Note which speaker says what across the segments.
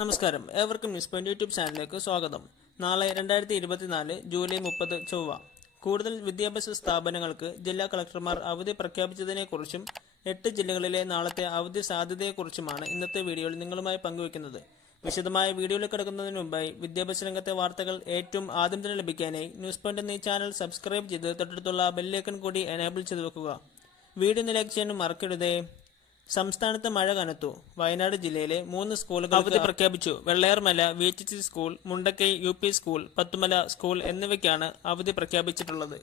Speaker 1: നമസ്കാരം. ഏവർക്കും news point YouTube ചാനലിലേക്ക് സ്വാഗതം. നാളെ രണ്ടായിരത്തി ഇരുപത്തിനാല് ജൂലൈ മുപ്പത് ചൊവ്വ. കൂടുതൽ വിദ്യാഭ്യാസ സ്ഥാപനങ്ങൾക്ക് ജില്ലാ കളക്ടർമാർ അവധി പ്രഖ്യാപിച്ചതിനെക്കുറിച്ചും എട്ട് ജില്ലകളിലെ നാളത്തെ അവധി സാധ്യതയെക്കുറിച്ചുമാണ് ഇന്നത്തെ വീഡിയോയിൽ നിങ്ങളുമായി പങ്കുവയ്ക്കുന്നത്. വിശദമായ വീഡിയോയിൽ കിടക്കുന്നതിന് മുമ്പായി വിദ്യാഭ്യാസ രംഗത്തെ വാർത്തകൾ ഏറ്റവും ആദ്യം തന്നെ ലഭിക്കാനായി ന്യൂസ് പോയിന്റ് എന്നീ ചാനൽ സബ്സ്ക്രൈബ് ചെയ്ത് തൊട്ടടുത്തുള്ള ബെല്ലേക്കൺ കൂടി എനേബിൾ ചെയ്തു വെക്കുക. വീഡിയോ ലൈക്ക് ചെയ്യാനും മറക്കരുതേ. സംസ്ഥാനത്ത് മഴ കനത്തു. വയനാട് ജില്ലയിലെ മൂന്ന് സ്കൂളുകൾ അവധി പ്രഖ്യാപിച്ചു. Vellarmala V H S school Mundakkai U P school Pathumala school എന്നിവയ്ക്കാണ് അവധി പ്രഖ്യാപിച്ചിട്ടുള്ളത്.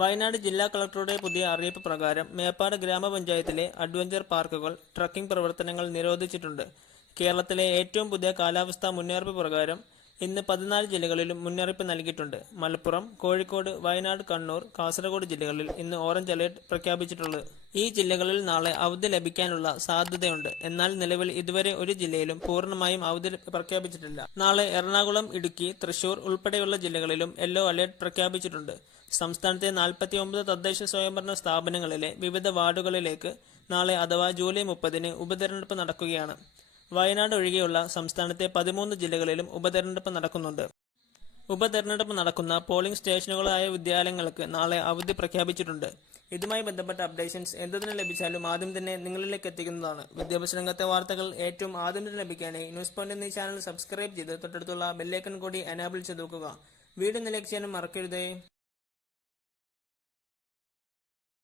Speaker 1: വയനാട് ജില്ലാ കളക്ടറുടെ പുതിയ അറിയിപ്പ് പ്രകാരം മേപ്പാട് ഗ്രാമപഞ്ചായത്തിലെ അഡ്വഞ്ചർ പാർക്കുകൾ ട്രക്കിംഗ് പ്രവർത്തനങ്ങൾ നിരോധിച്ചിട്ടുണ്ട്. കേരളത്തിലെ ഏറ്റവും പുതിയ കാലാവസ്ഥാ മുന്നറിയിപ്പ് പ്രകാരം ഇന്ന് പതിനാല് ജില്ലകളിലും മുന്നറിയിപ്പ് നൽകിയിട്ടുണ്ട്. മലപ്പുറം കോഴിക്കോട് വയനാട് കണ്ണൂർ കാസർഗോഡ് ജില്ലകളിൽ ഇന്ന് ഓറഞ്ച് അലേർട്ട് പ്രഖ്യാപിച്ചിട്ടുള്ളത്. ഈ ജില്ലകളിൽ നാളെ അവധി ലഭിക്കാനുള്ള സാധ്യതയുണ്ട്. എന്നാൽ നിലവിൽ ഇതുവരെ ഒരു ജില്ലയിലും പൂർണമായും അവധി പ്രഖ്യാപിച്ചിട്ടില്ല. നാളെ എറണാകുളം ഇടുക്കി തൃശൂർ ഉൾപ്പെടെയുള്ള ജില്ലകളിലും യെല്ലോ അലേർട്ട് പ്രഖ്യാപിച്ചിട്ടുണ്ട്. സംസ്ഥാനത്തെ നാൽപ്പത്തിയൊമ്പത് തദ്ദേശ സ്വയംഭരണ സ്ഥാപനങ്ങളിലെ വിവിധ വാർഡുകളിലേക്ക് നാളെ അഥവാ ജൂലൈ മുപ്പതിന് ഉപതെരഞ്ഞെടുപ്പ് നടക്കുകയാണ്. വയനാട് ഒഴികെയുള്ള സംസ്ഥാനത്തെ പതിമൂന്ന് ജില്ലകളിലും ഉപതെരഞ്ഞെടുപ്പ് നടക്കുന്നുണ്ട്. ഉപതെരഞ്ഞെടുപ്പ് നടക്കുന്ന പോളിംഗ് സ്റ്റേഷനുകളായ വിദ്യാലയങ്ങൾക്ക് നാളെ അവധി പ്രഖ്യാപിച്ചിട്ടുണ്ട്. ഇതുമായി ബന്ധപ്പെട്ട അപ്ഡേഷൻസ് എന്തുതന്നെ ലഭിച്ചാലും ആദ്യം തന്നെ നിങ്ങളിലേക്ക് എത്തിക്കുന്നതാണ്. വിദ്യാഭ്യാസ രംഗത്തെ വാർത്തകൾ ഏറ്റവും ആദ്യം തന്നെ ലഭിക്കാനായി ന്യൂസ് പോയിന്റ് എന്നീ ചാനൽ സബ്സ്ക്രൈബ് ചെയ്ത് തൊട്ടടുത്തുള്ള ബെല്ലൈക്കൺ കൂടി എനാബിൾ ചെയ്ത് നോക്കുക വീട് നിലയ്ക്ക് ചെയ്യാനും മറക്കരുതേ.